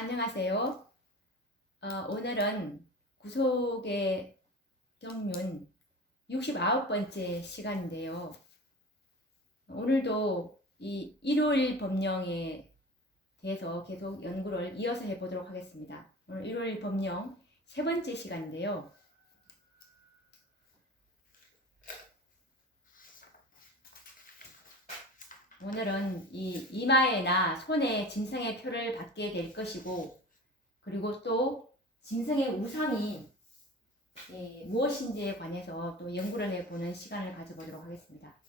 안녕하세요. 오늘은 구속의 경륜 69번째 시간인데요. 오늘도 이 일요일 법령에 대해서 계속 연구를 이어서 해보도록 하겠습니다. 오늘 일요일 법령 세 번째 시간인데요. 오늘은 이 이마에나 손에 짐승의 표를 받게 될 것이고, 그리고 또 짐승의 우상이 무엇인지에 관해서 또 연구를 해보는 시간을 가져보도록 하겠습니다.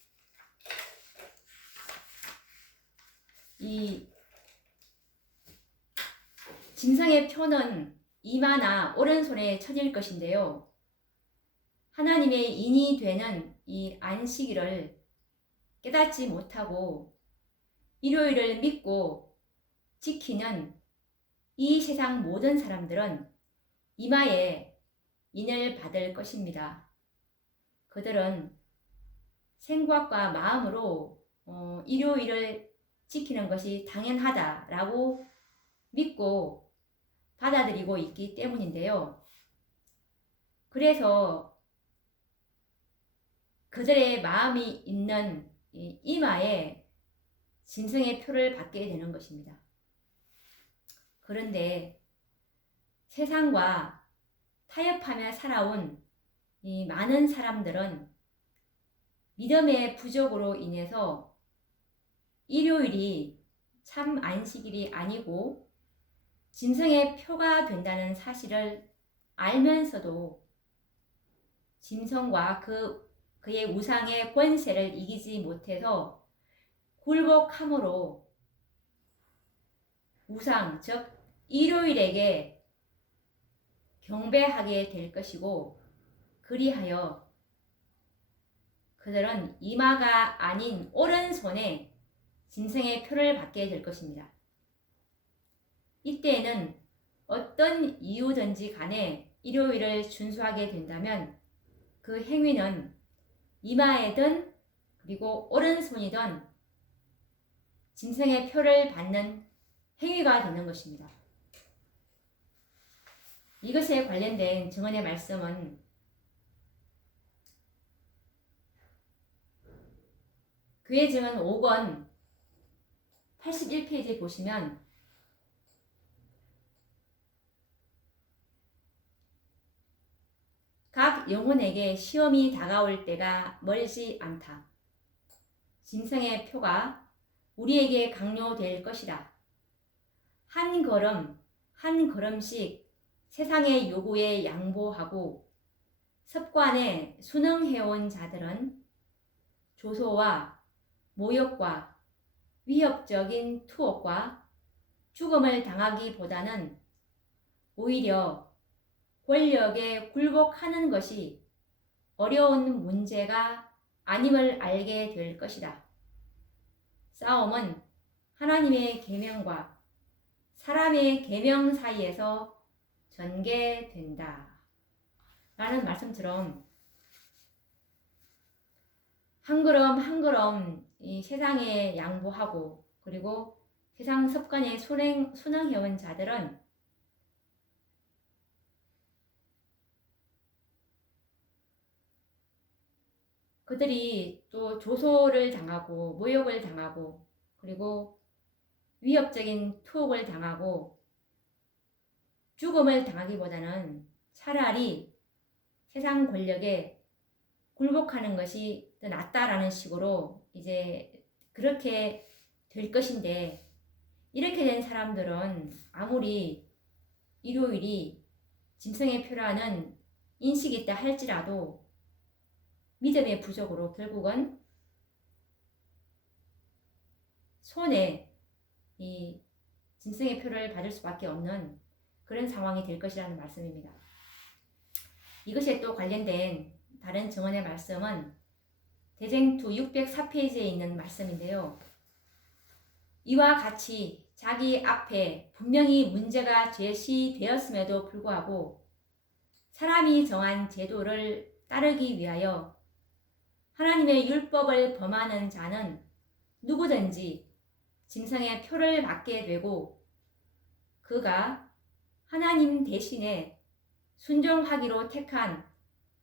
이 짐승의 표는 이마나 오른손에 쳐질 것인데요. 하나님의 인이 되는 이 안식일을 깨닫지 못하고 일요일을 믿고 지키는 이 세상 모든 사람들은 이마에 인을 받을 것입니다. 그들은 생각과 마음으로 일요일을 지키는 것이 당연하다라고 믿고 받아들이고 있기 때문인데요. 그래서 그들의 마음이 있는 이마에 짐승의 표를 받게 되는 것입니다. 그런데 세상과 타협하며 살아온 이 많은 사람들은 믿음의 부족으로 인해서 일요일이 참 안식일이 아니고 짐승의 표가 된다는 사실을 알면서도 짐승과 그의 우상의 권세를 이기지 못해서 굴복함으로 우상, 즉 일요일에게 경배하게 될 것이고, 그리하여 그들은 이마가 아닌 오른손에 짐승의 표를 받게 될 것입니다. 이때에는 어떤 이유든지 간에 일요일을 준수하게 된다면 그 행위는 이마에든 그리고 오른손이든 짐승의 표를 받는 행위가 되는 것입니다. 이것에 관련된 증언의 말씀은 교회 증언 5권 81페이지에 보시면 각 영혼에게 시험이 다가올 때가 멀지 않다. 짐승의 표가 우리에게 강요될 것이다. 한 걸음 한 걸음씩 세상의 요구에 양보하고 습관에 순응해온 자들은 조소와 모욕과 위협적인 투옥과 죽음을 당하기보다는 오히려 권력에 굴복하는 것이 어려운 문제가 아님을 알게 될 것이다. 싸움은 하나님의 계명과 사람의 계명 사이에서 전개된다. 라는 말씀처럼 한 걸음 한 걸음 이 세상에 양보하고 그리고 세상 습관에 순응해온 자들은 그들이 또 조소를 당하고 모욕을 당하고 그리고 위협적인 투옥을 당하고 죽음을 당하기보다는 차라리 세상 권력에 굴복하는 것이 더 낫다라는 식으로 이제 그렇게 될 것인데, 이렇게 된 사람들은 아무리 일요일이 짐승의 표라는 인식이 있다 할지라도 믿음의 부족으로 결국은 손에 이 짐승의 표를 받을 수밖에 없는 그런 상황이 될 것이라는 말씀입니다. 이것에 또 관련된 다른 증언의 말씀은 대쟁투 604페이지에 있는 말씀인데요. 이와 같이 자기 앞에 분명히 문제가 제시되었음에도 불구하고 사람이 정한 제도를 따르기 위하여 하나님의 율법을 범하는 자는 누구든지 짐승의 표를 받게 되고 그가 하나님 대신에 순종하기로 택한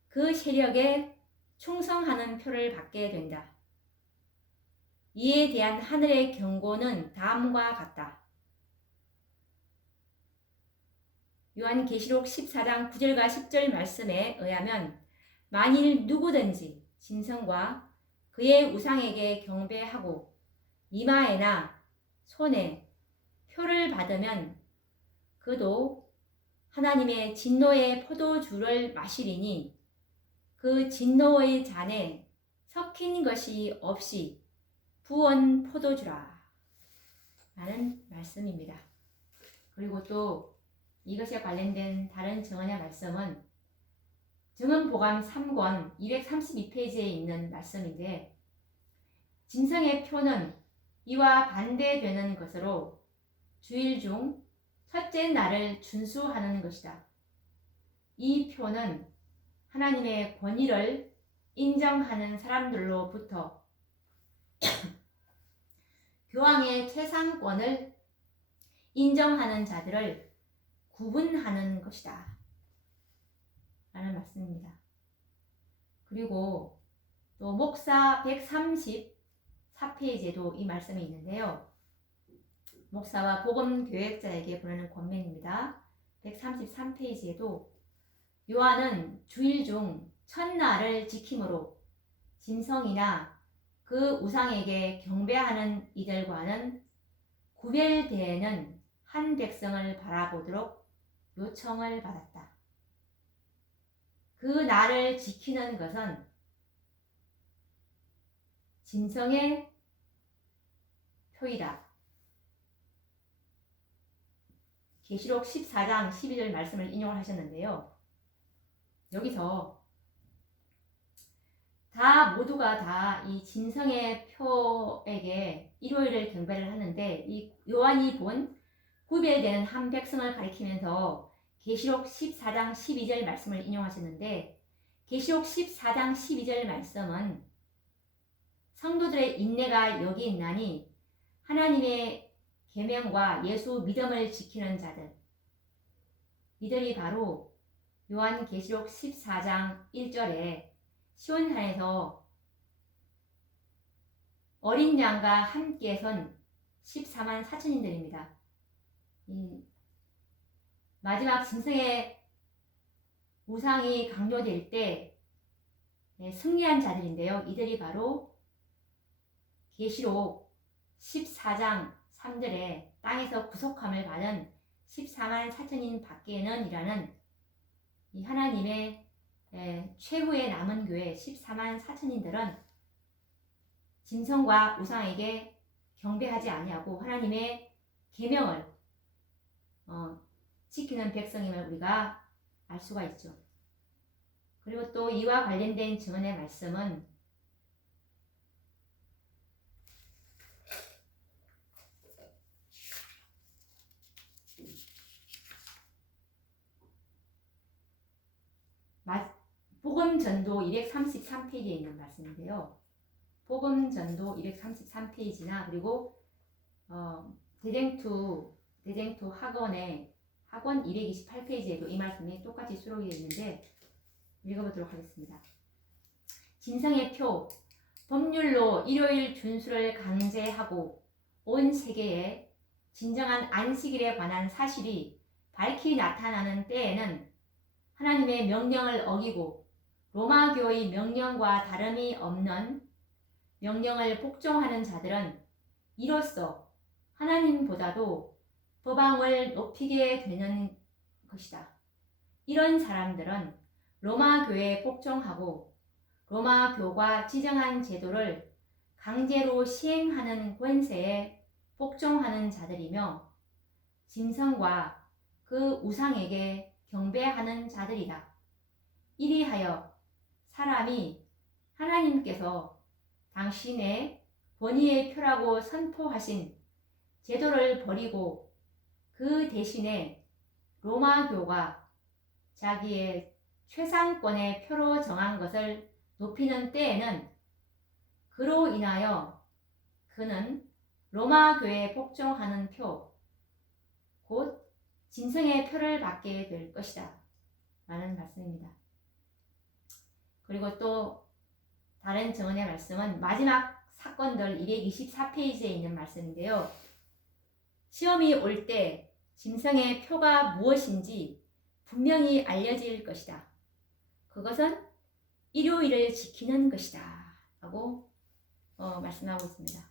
그 세력에 충성하는 표를 받게 된다. 이에 대한 하늘의 경고는 다음과 같다. 요한계시록 14장 9절과 10절 말씀에 의하면 만일 누구든지 짐승과 그의 우상에게 경배하고 이마에나 손에 표를 받으면 그도 하나님의 진노의 포도주를 마시리니 그 진노의 잔에 섞인 것이 없이 부은 포도주라 라는 말씀입니다. 그리고 또 이것에 관련된 다른 증언의 말씀은 증언보감 3권 232페이지에 있는 말씀인데, 짐승의 표는 이와 반대되는 것으로 주일 중 첫째 날을 준수하는 것이다. 이 표는 하나님의 권위를 인정하는 사람들로부터 교황의 최상권을 인정하는 자들을 구분하는 것이다 라는 말씀입니다. 그리고 또 목사 134페이지에도 이 말씀이 있는데요. 목사와 복음교역자에게 보내는 권면입니다. 133페이지에도 요한은 주일 중 첫날을 지킴으로 짐승이나 그 우상에게 경배하는 이들과는 구별되는 한 백성을 바라보도록 요청을 받았다. 그 날을 지키는 것은 짐승의 표이다. 계시록 14장 12절 말씀을 인용을 하셨는데요. 여기서 모두가 다 이 짐승의 표에게 일요일을 경배를 하는데, 이 요한이 본 구별되는 한 백성을 가리키면서 계시록 14장 12절 말씀을 인용하셨는데, 계시록 14장 12절 말씀은 성도들의 인내가 여기 있나니 하나님의 계명과 예수 믿음을 지키는 자들, 이들이 바로 요한계시록 14장 1절에 시온산에서 어린 양과 함께 선 14만 4천인들입니다. 마지막 짐승의 우상이 강요될 때 승리한 자들인데요. 이들이 바로 계시록 14장 3절에 땅에서 구속함을 받은 14만 4천인 밖에는 이라는 이 하나님의 최후의 남은 교회 14만 4천인들은 짐승과 우상에게 경배하지 아니하고 하나님의 계명을 지키는 백성임을 우리가 알 수가 있죠. 그리고 또 이와 관련된 증언의 말씀은 복음전도 233페이지에 있는 말씀인데요. 복음전도 233페이지나 그리고 대쟁투 학원 228페이지에도 이 말씀이 똑같이 수록되어 있는데 읽어보도록 하겠습니다. 짐승의 표, 법률로 일요일 준수를 강제하고 온 세계에 진정한 안식일에 관한 사실이 밝히 나타나는 때에는 하나님의 명령을 어기고 로마교의 명령과 다름이 없는 명령을 복종하는 자들은 이로써 하나님보다도 법왕을 높이게 되는 것이다. 이런 사람들은 로마교에 복종하고 로마교가 지정한 제도를 강제로 시행하는 권세에 복종하는 자들이며 짐승과 그 우상에게 경배하는 자들이다. 이리하여 사람이 하나님께서 당신의 권위의 표라고 선포하신 제도를 버리고 그 대신에 로마교가 자기의 최상권의 표로 정한 것을 높이는 때에는 그로 인하여 그는 로마교에 복종하는 표, 곧 짐승의 표를 받게 될 것이다 라는 말씀입니다. 그리고 또 다른 증언의 말씀은 마지막 사건들 224페이지에 있는 말씀인데요. 시험이 올 때 짐승의 표가 무엇인지 분명히 알려질 것이다. 그것은 일요일을 지키는 것이다 라고 말씀하고 있습니다.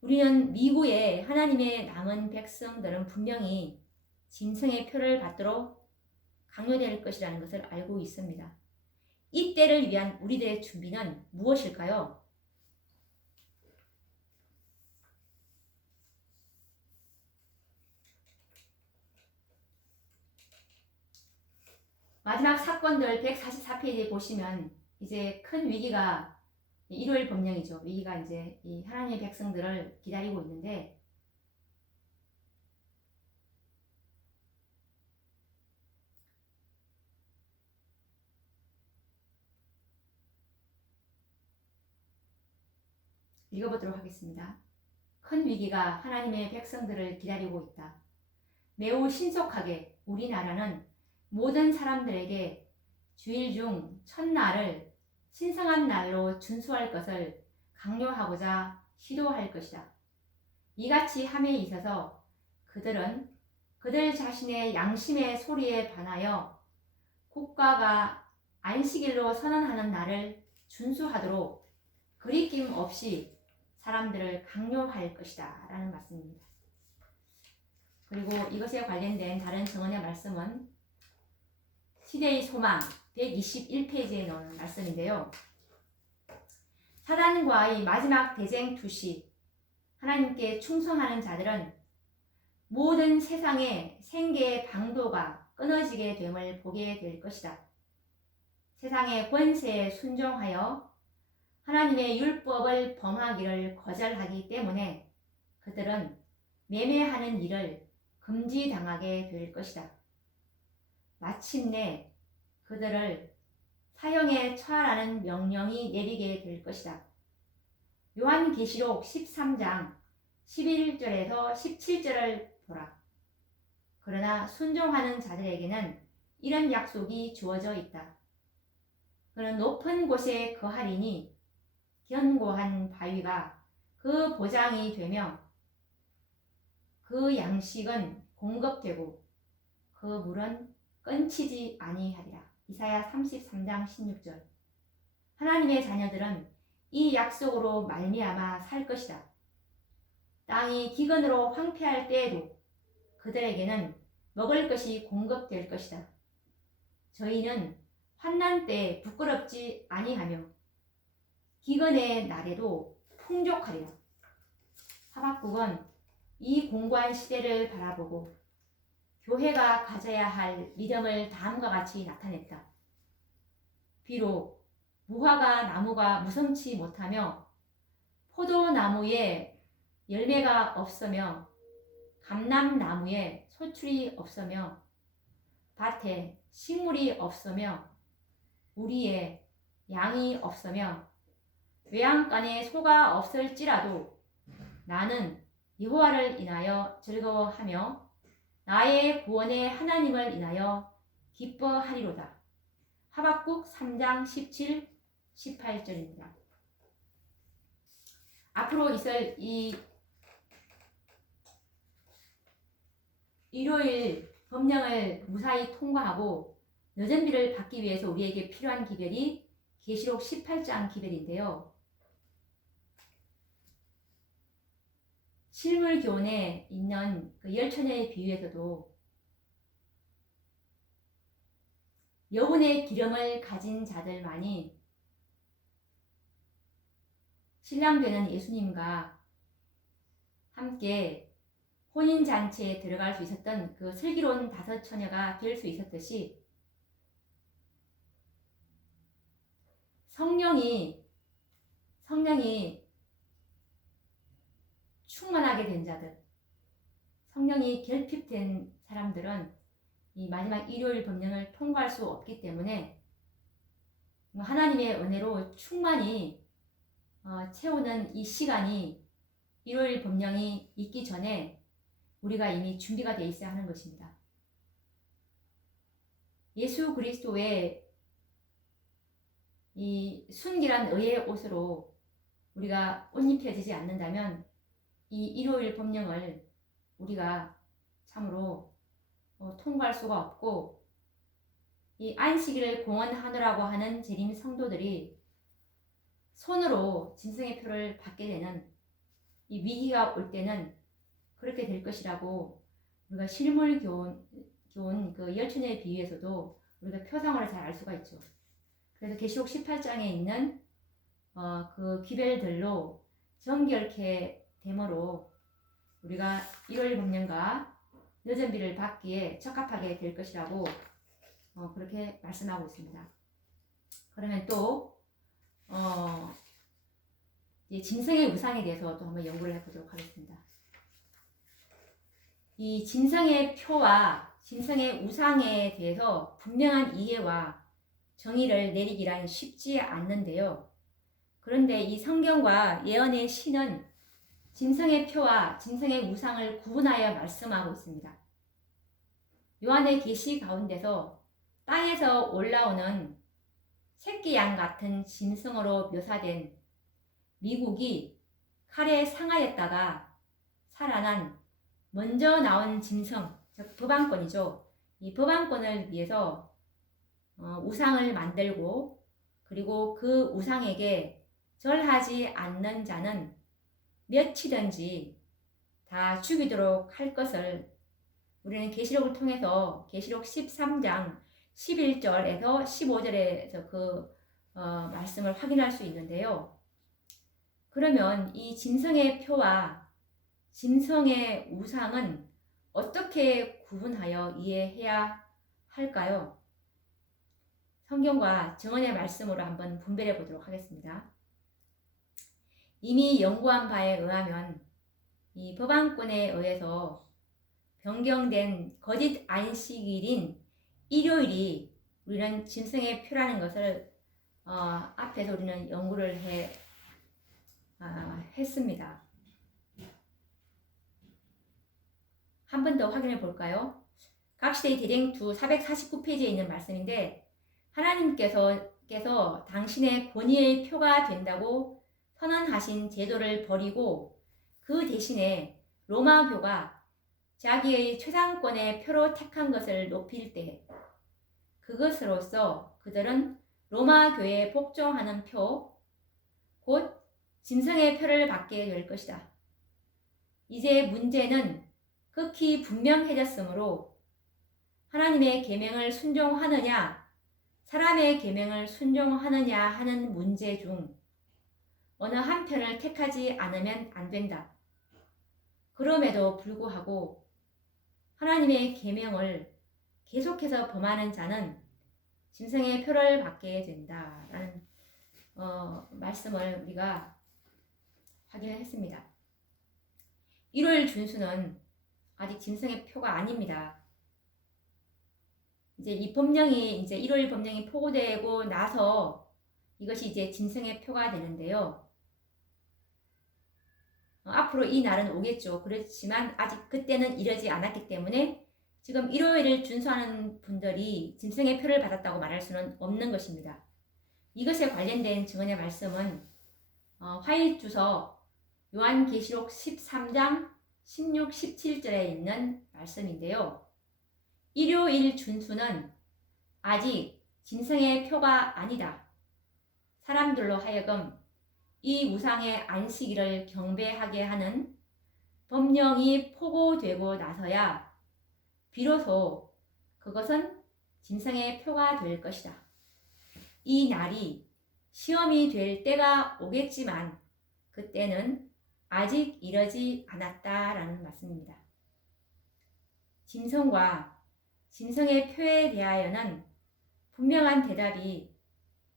우리는 미국의 하나님의 남은 백성들은 분명히 짐승의 표를 받도록 강요될 것이라는 것을 알고 있습니다. 이 때를 위한 우리들의 준비는 무엇일까요? 마지막 사건들 144페이지에 보시면 이제 큰 위기가 일요일 법령이죠. 위기가 이제 이 하나님의 백성들을 기다리고 있는데 읽어보도록 하겠습니다. 큰 위기가 하나님의 백성들을 기다리고 있다. 매우 신속하게 우리나라는 모든 사람들에게 주일 중 첫날을 신성한 날로 준수할 것을 강요하고자 시도할 것이다. 이같이 함에 있어서 그들은 그들 자신의 양심의 소리에 반하여 국가가 안식일로 선언하는 날을 준수하도록 거리낌 없이 사람들을 강요할 것이다 라는 말씀입니다. 그리고 이것에 관련된 다른 증언의 말씀은 시대의 소망 121페이지에 나오는 말씀인데요. 사단과의 마지막 대쟁 투시 하나님께 충성하는 자들은 모든 세상의 생계의 방도가 끊어지게 됨을 보게 될 것이다. 세상의 권세에 순종하여 하나님의 율법을 범하기를 거절하기 때문에 그들은 매매하는 일을 금지당하게 될 것이다. 마침내 그들을 사형에 처하라는 명령이 내리게 될 것이다. 요한계시록 13장 11절에서 17절을 보라. 그러나 순종하는 자들에게는 이런 약속이 주어져 있다. 그는 높은 곳에 거하리니 견고한 바위가 그 보장이 되며 그 양식은 공급되고 그 물은 끊치지 아니하리라. 이사야 33장 16절. 하나님의 자녀들은 이 약속으로 말미암아 살 것이다. 땅이 기근으로 황폐할 때에도 그들에게는 먹을 것이 공급될 것이다. 저희는 환난 때 부끄럽지 아니하며 기근의 날에도 풍족하리라. 하박국은 이 공고한 시대를 바라보고 교회가 가져야 할 믿음을 다음과 같이 나타냈다. 비록 무화과 나무가 무성치 못하며 포도나무에 열매가 없으며 감람나무에 소출이 없으며 밭에 식물이 없으며 우리의 양이 없으며 외양간에 소가 없을지라도 나는 여호와를 인하여 즐거워하며 나의 구원의 하나님을 인하여 기뻐하리로다. 하박국 3장 17, 18절입니다. 앞으로 있을 이 일요일 법령을 무사히 통과하고 늦은 비를 받기 위해서 우리에게 필요한 기별이 계시록 18장 기별인데요. 실물교훈에 있는 그 열처녀의 비유에서도 여운의 기름을 가진 자들만이 신랑되는 예수님과 함께 혼인잔치에 들어갈 수 있었던 그 슬기로운 5 처녀가 될 수 있었듯이 성령이 충만하게 된 자들, 성령이 결핍된 사람들은 이 마지막 일요일 법령을 통과할 수 없기 때문에 하나님의 은혜로 충만히 채우는 이 시간이 일요일 법령이 있기 전에 우리가 이미 준비가 되어 있어야 하는 것입니다. 예수 그리스도의 이 순결한 의의 옷으로 우리가 옷 입혀지지 않는다면 이 일요일 법령을 우리가 참으로 통과할 수가 없고, 이 안식일을 공헌하느라고 하는 재림 성도들이 손으로 짐승의 표를 받게 되는 이 위기가 올 때는 그렇게 될 것이라고 우리가 실물 교훈 그 열처녀의 비유에서도 우리가 표상으로 잘 알 수가 있죠. 그래서 계시록 18장에 있는 그 귀별들로 정결케 됨으로 우리가 1월 법령과 늦은 비를 받기에 적합하게 될 것이라고 그렇게 말씀하고 있습니다. 그러면 또 짐승의 우상에 대해서 또 한번 연구를 해보도록 하겠습니다. 이 짐승의 표와 짐승의 우상에 대해서 분명한 이해와 정의를 내리기란 쉽지 않는데요. 그런데 이 성경과 예언의 시는 짐승의 표와 짐승의 우상을 구분하여 말씀하고 있습니다. 요한의 계시 가운데서 땅에서 올라오는 새끼 양 같은 짐승으로 묘사된 미국이 칼에 상하였다가 살아난 먼저 나온 짐승, 즉 법안권이죠. 이 법안권을 위해서 우상을 만들고, 그리고 그 우상에게 절하지 않는 자는 몇이든지 다 죽이도록 할 것을 우리는 계시록을 통해서 계시록 13장 11절에서 15절에서 그 말씀을 확인할 수 있는데요. 그러면 이 짐승의 표와 짐승의 우상은 어떻게 구분하여 이해해야 할까요? 성경과 증언의 말씀으로 한번 분별해 보도록 하겠습니다. 이미 연구한 바에 의하면 이 법안권에 의해서 변경된 거짓 안식일인 일요일이 우리는 짐승의 표라는 것을 앞에서 우리는 연구를 했습니다. 한 번 더 확인해 볼까요? 각시대의 대댕2 449페이지에 있는 말씀인데, 하나님께서 당신의 권위의 표가 된다고 선언하신 제도를 버리고 그 대신에 로마교가 자기의 최상권의 표로 택한 것을 높일 때, 그것으로서 그들은 로마교에 복종하는 표, 곧 짐승의 표를 받게 될 것이다. 이제 문제는 극히 분명해졌으므로 하나님의 계명을 순종하느냐 사람의 계명을 순종하느냐 하는 문제 중 어느 한편을 택하지 않으면 안 된다. 그럼에도 불구하고 하나님의 계명을 계속해서 범하는 자는 짐승의 표를 받게 된다라는 말씀을 우리가 확인을 했습니다. 일요일 준수는 아직 짐승의 표가 아닙니다. 이제 이 법령이 이제 일요일 법령이 포고되고 나서 이것이 이제 짐승의 표가 되는데요. 앞으로 이 날은 오겠죠. 그렇지만 아직 그때는 이르지 않았기 때문에 지금 일요일을 준수하는 분들이 짐승의 표를 받았다고 말할 수는 없는 것입니다. 이것에 관련된 증언의 말씀은 화일주서 요한계시록 13장 16, 17절에 있는 말씀인데요. 일요일 준수는 아직 짐승의 표가 아니다. 사람들로 하여금 이 우상의 안식일을 경배하게 하는 법령이 포고되고 나서야 비로소 그것은 짐승의 표가 될 것이다. 이 날이 시험이 될 때가 오겠지만 그때는 아직 이르지 않았다라는 말씀입니다. 짐승과 짐승의 표에 대하여는 분명한 대답이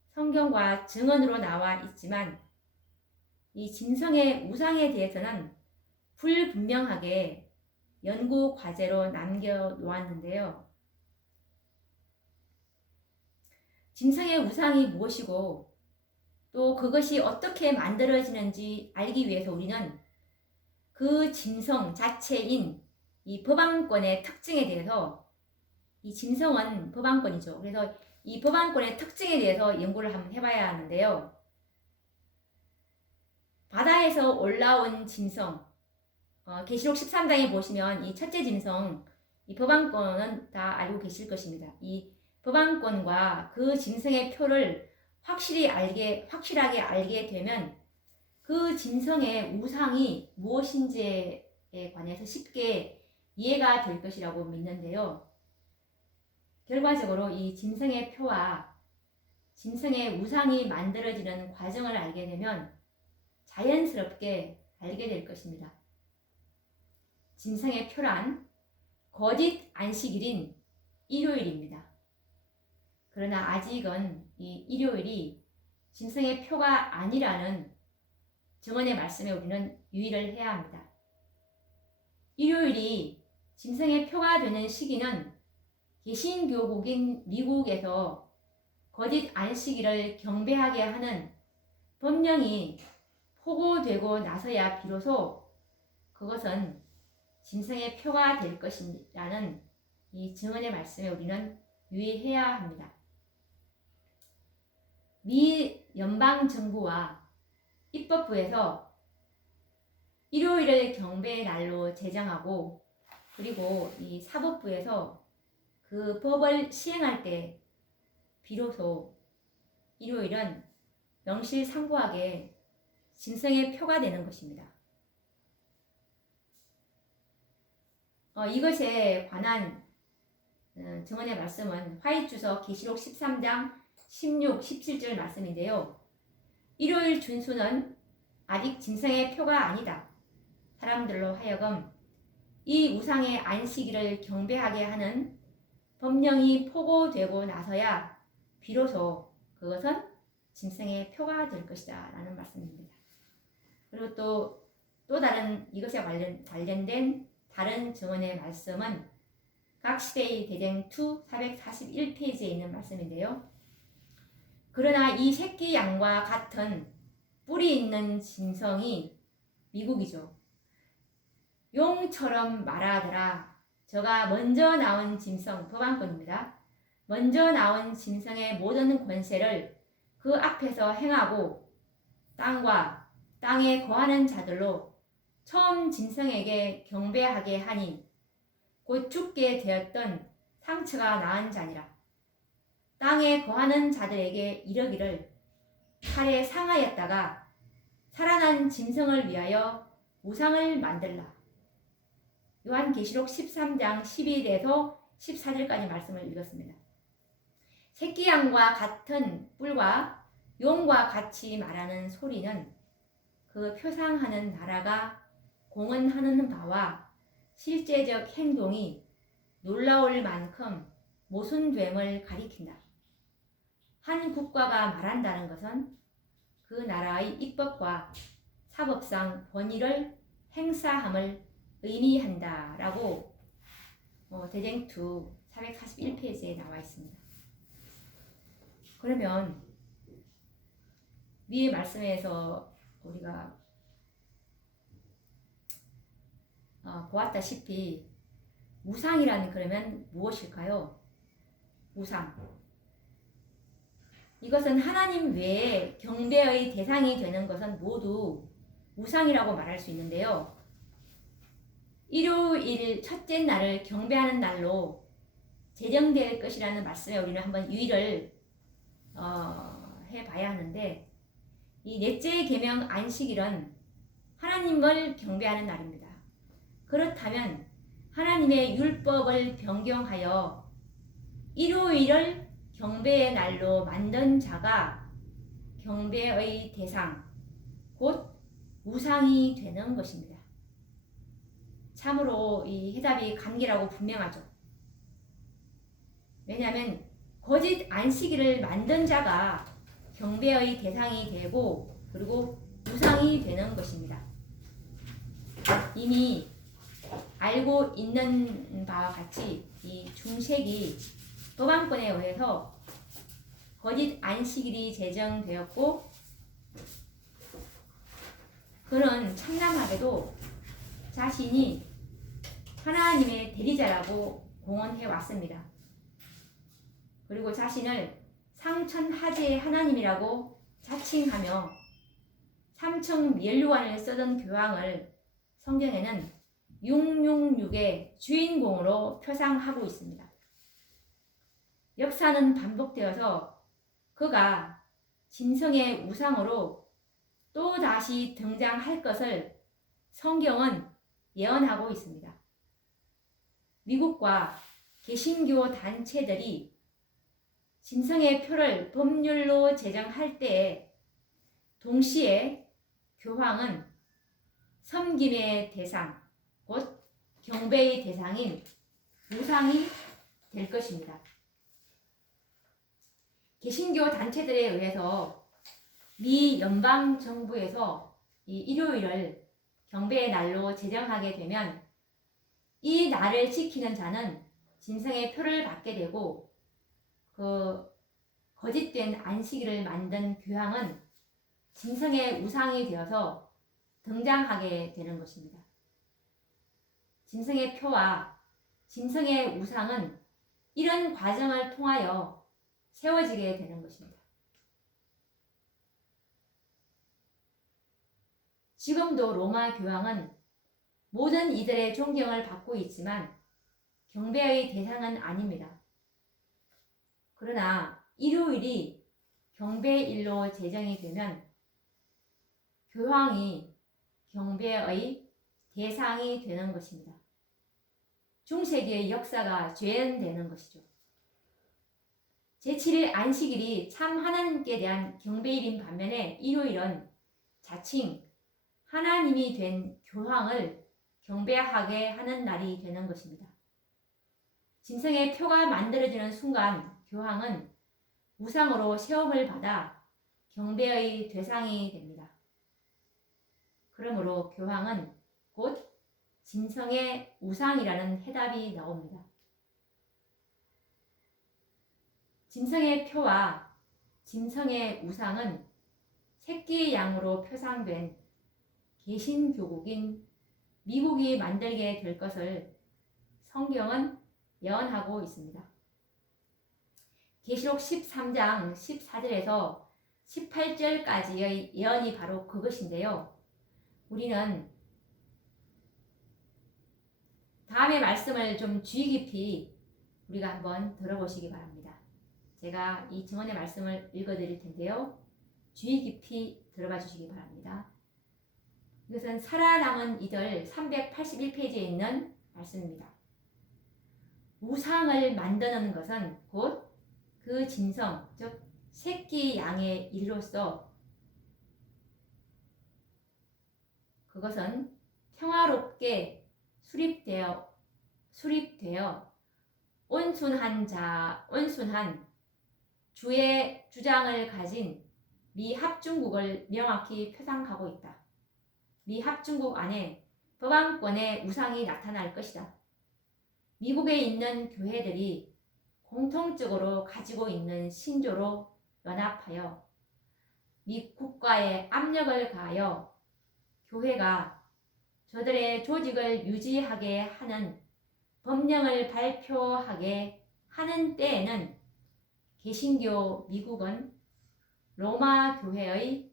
성경과 증언으로 나와 있지만 이 짐승의 우상에 대해서는 불분명하게 연구 과제로 남겨놓았는데요. 짐승의 우상이 무엇이고 또 그것이 어떻게 만들어지는지 알기 위해서 우리는 그 짐승 자체인 이 법안권의 특징에 대해서 이 짐승은 법안권이죠. 그래서 이 법안권의 특징에 대해서 연구를 한번 해봐야 하는데요. 바다에서 올라온 짐승, 계시록 13장에 보시면 이 첫째 짐승, 이 법안권은 다 알고 계실 것입니다. 이 법안권과 그 짐승의 표를 확실하게 알게 되면 그 짐승의 우상이 무엇인지에 관해서 쉽게 이해가 될 것이라고 믿는데요. 결과적으로 이 짐승의 표와 짐승의 우상이 만들어지는 과정을 알게 되면 자연스럽게 알게 될 것입니다. 짐승의 표란 거짓 안식일인 일요일입니다. 그러나 아직은 이 일요일이 짐승의 표가 아니라는 정언의 말씀에 우리는 유의를 해야 합니다. 일요일이 짐승의 표가 되는 시기는 개신교국인 미국에서 거짓 안식일을 경배하게 하는 법령이 포고되고 나서야 비로소 그것은 짐승의 표가 될 것이라는 이 증언의 말씀에 우리는 유의해야 합니다. 미 연방정부와 입법부에서 일요일을 경배의 날로 제정하고 그리고 이 사법부에서 그 법을 시행할 때 비로소 일요일은 명실상부하게 짐승의 표가 되는 것입니다. 이것에 관한 증언의 말씀은 화이트주석 계시록 13장 16, 17절 말씀인데요. 일요일 준수는 아직 짐승의 표가 아니다. 사람들로 하여금 이 우상의 안식일을 경배하게 하는 법령이 포고되고 나서야 비로소 그것은 짐승의 표가 될 것이다 라는 말씀입니다. 그리고 또 다른 이것에 관련된 다른 증언의 말씀은 각 시대의 대쟁 2 441페이지에 있는 말씀인데요. 그러나 이 새끼 양과 같은 뿔이 있는 짐승이 미국이죠. 용처럼 말하더라. 저가 먼저 나온 짐승, 법안권입니다. 먼저 나온 짐승의 모든 권세를 그 앞에서 행하고 땅과 땅에 거하는 자들로 처음 짐승에게 경배하게 하니 곧 죽게 되었던 상처가 나은 자니라. 땅에 거하는 자들에게 이르기를 칼에 상하였다가 살아난 짐승을 위하여 우상을 만들라. 요한계시록 13장 12절에서 14절까지 말씀을 읽었습니다. 새끼 양과 같은 뿔과 용과 같이 말하는 소리는 그 표상하는 나라가 공언하는 바와 실제적 행동이 놀라울 만큼 모순됨을 가리킨다. 한 국가가 말한다는 것은 그 나라의 입법과 사법상 권위를 행사함을 의미한다 라고 대쟁 2 441페이지에 나와 있습니다. 그러면 위의 말씀에서 우리가 보았다시피 우상이라는 그러면 무엇일까요? 우상. 이것은 하나님 외에 경배의 대상이 되는 것은 모두 우상이라고 말할 수 있는데요. 일요일 첫째 날을 경배하는 날로 제정될 것이라는 말씀에 우리는 한번 유의를 해봐야 하는데 이 넷째 계명 안식일은 하나님을 경배하는 날입니다. 그렇다면 하나님의 율법을 변경하여 일요일을 경배의 날로 만든 자가 경배의 대상, 곧 우상이 되는 것입니다. 참으로 이 해답이 간결하고 분명하죠. 왜냐하면 거짓 안식일을 만든 자가 경배의 대상이 되고 그리고 우상이 되는 것입니다. 이미 알고 있는 바와 같이 이 중세기 법안권에 의해서 거짓 안식일이 제정되었고 그는 참담하게도 자신이 하나님의 대리자라고 공언해 왔습니다. 그리고 자신을 상천하제의 하나님이라고 자칭하며 삼청 멸류관을 쓰던 교황을 성경에는 666의 주인공으로 표상하고 있습니다. 역사는 반복되어서 그가 짐승의 우상으로 또 다시 등장할 것을 성경은 예언하고 있습니다. 미국과 개신교 단체들이 짐승의 표를 법률로 제정할 때에 동시에 교황은 섬김의 대상, 곧 경배의 대상인 우상이 될 것입니다. 개신교 단체들에 의해서 미 연방정부에서 이 일요일을 경배의 날로 제정하게 되면 이 날을 지키는 자는 짐승의 표를 받게 되고 그 거짓된 안식일을 만든 교황은 짐승의 우상이 되어서 등장하게 되는 것입니다. 짐승의 표와 짐승의 우상은 이런 과정을 통하여 세워지게 되는 것입니다. 지금도 로마 교황은 모든 이들의 존경을 받고 있지만 경배의 대상은 아닙니다. 그러나 일요일이 경배일로 제정이 되면 교황이 경배의 대상이 되는 것입니다. 중세기의 역사가 재현되는 것이죠. 제7일 안식일이 참 하나님께 대한 경배일인 반면에 일요일은 자칭 하나님이 된 교황을 경배하게 하는 날이 되는 것입니다. 짐승의 표가 만들어지는 순간 교황은 우상으로 시험을 받아 경배의 대상이 됩니다. 그러므로 교황은 곧 짐승의 우상이라는 해답이 나옵니다. 짐승의 표와 짐승의 우상은 새끼 양으로 표상된 개신교국인 미국이 만들게 될 것을 성경은 예언하고 있습니다. 계시록 13장 14절에서 18절까지의 예언이 바로 그것인데요. 우리는 다음의 말씀을 좀 주의 깊이 우리가 한번 들어보시기 바랍니다. 제가 이 증언의 말씀을 읽어드릴 텐데요. 주의 깊이 들어봐 주시기 바랍니다. 이것은 살아남은 이들 381페이지에 있는 말씀입니다. 우상을 만드는 것은 곧 그 짐승, 즉 새끼 양의 일로서 그것은 평화롭게 수립되어 온순한 주의 주장을 가진 미 합중국을 명확히 표상하고 있다. 미 합중국 안에 법안권의 우상이 나타날 것이다. 미국에 있는 교회들이 공통적으로 가지고 있는 신조로 연합하여 미 국가에 압력을 가하여 교회가 저들의 조직을 유지하게 하는 법령을 발표하게 하는 때에는 개신교 미국은 로마 교회의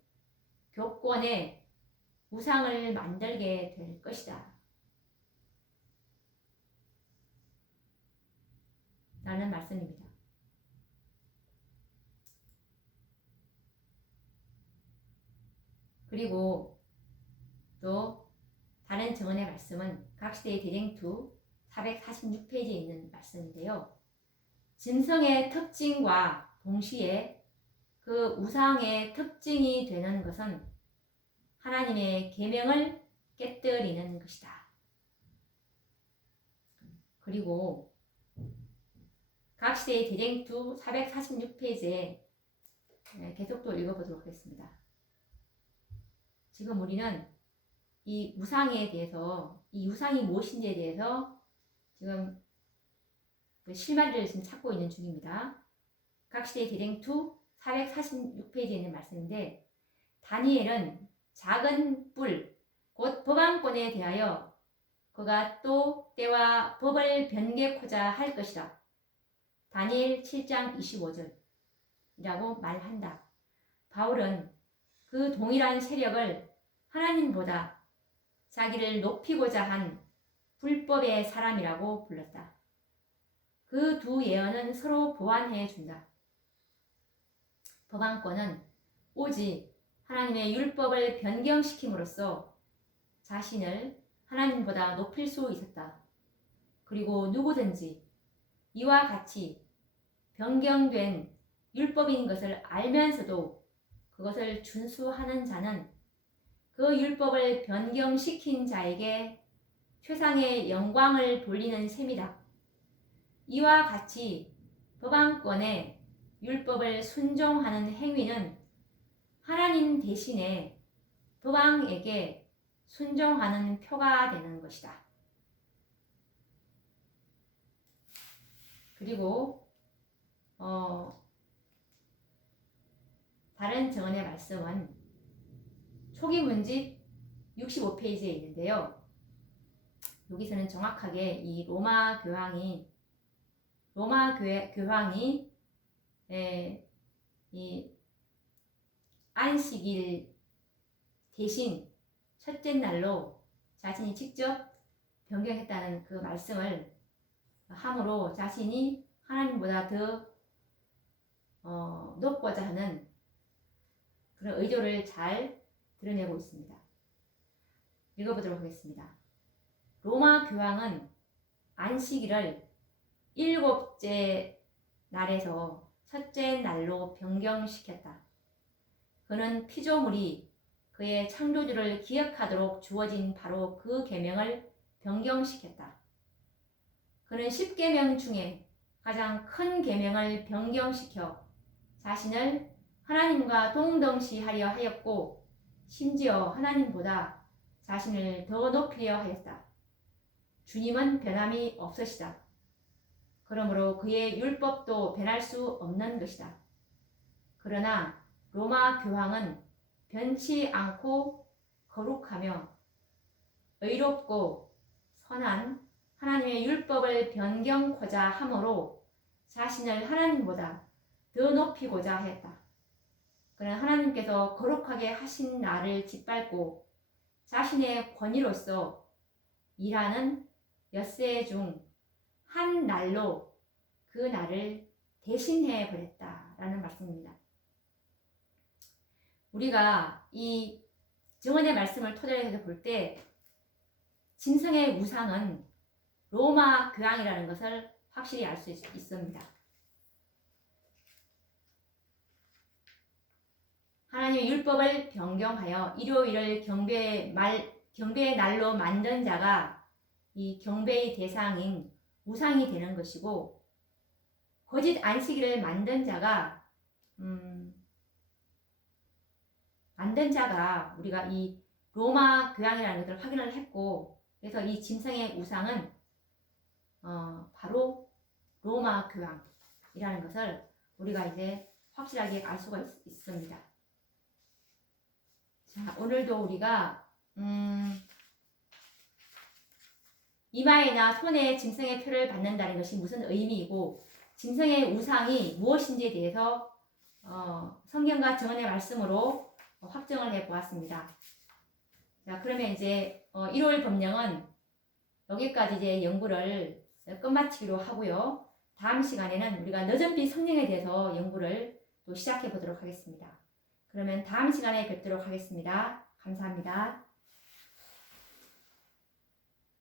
교권에 우상을 만들게 될 것이다. 라는 말씀입니다. 그리고 또 다른 증언의 말씀은 각시대의 대쟁투 446페이지에 있는 말씀인데요. 짐승의 특징과 동시에 그 우상의 특징이 되는 것은 하나님의 계명을 깨뜨리는 것이다. 그리고 각시대의 대쟁투 446페이지에 계속 또 읽어보도록 하겠습니다. 지금 우리는 이 우상에 대해서, 이 우상이 무엇인지에 대해서 지금 그 실마리를 지금 찾고 있는 중입니다. 각시대의 대쟁투 446페이지에 있는 말씀인데, 다니엘은 작은 뿔, 곧 법안권에 대하여 그가 또 때와 법을 변개코자 할 것이라. 다니엘 7장 25절이라고 말한다. 바울은 그 동일한 세력을 하나님보다 자기를 높이고자 한 불법의 사람이라고 불렀다. 그 두 예언은 서로 보완해 준다. 법안권은 오직 하나님의 율법을 변경시킴으로써 자신을 하나님보다 높일 수 있었다. 그리고 누구든지 이와 같이 변경된 율법인 것을 알면서도 그것을 준수하는 자는 그 율법을 변경시킨 자에게 최상의 영광을 돌리는 셈이다. 이와 같이 법안권의 율법을 순종하는 행위는 하나님 대신에 법안에게 순종하는 표가 되는 것이다. 그리고 다른 증언의 말씀은 초기 문집 65페이지에 있는데요. 여기서는 정확하게 이 로마 교황이 이 안식일 대신 첫째 날로 자신이 직접 변경했다는 그 말씀을 함으로 자신이 하나님보다 더 높고자 하는 그런 의도를 잘 드러내고 있습니다. 읽어보도록 하겠습니다. 로마 교황은 안식일을 7째 날에서 첫째 날로 변경시켰다. 그는 피조물이 그의 창조주를 기억하도록 주어진 바로 그 계명을 변경시켰다. 그는 10계명 중에 가장 큰 계명을 변경시켜 자신을 하나님과 동등시하려 하였고 심지어 하나님보다 자신을 더 높이려 하였다. 주님은 변함이 없으시다. 그러므로 그의 율법도 변할 수 없는 것이다. 그러나 로마 교황은 변치 않고 거룩하며 의롭고 선한 하나님의 율법을 변경코자 함으로 자신을 하나님보다 더 높이고자 했다. 그는 하나님께서 거룩하게 하신 나를 짓밟고 자신의 권위로서 일하는 엿새 중 한 날로 그 날을 대신해 버렸다라는 말씀입니다. 우리가 이 증언의 말씀을 토대로 해서 볼 때 짐승의 우상은 로마 교황이라는 것을 확실히 알 수 있습니다. 하나님의 율법을 변경하여 일요일을 경배의 날로 만든 자가 이 경배의 대상인 우상이 되는 것이고, 거짓 안식일을 만든 자가 우리가 이 로마 교황이라는 것을 확인을 했고, 그래서 이 짐승의 우상은 바로 로마 교황이라는 것을 우리가 이제 확실하게 알 수가 있습니다. 자, 오늘도 우리가 이마에나 손에 짐승의 표를 받는다는 것이 무슨 의미이고 짐승의 우상이 무엇인지에 대해서 성경과 증언의 말씀으로 확정을 해 보았습니다. 자, 그러면 이제 일요일 법령은 여기까지 이제 연구를 끝마치기로 하고요. 다음 시간에는 우리가 늦은빛 성령에 대해서 연구를 또 시작해 보도록 하겠습니다. 그러면 다음 시간에 뵙도록 하겠습니다. 감사합니다.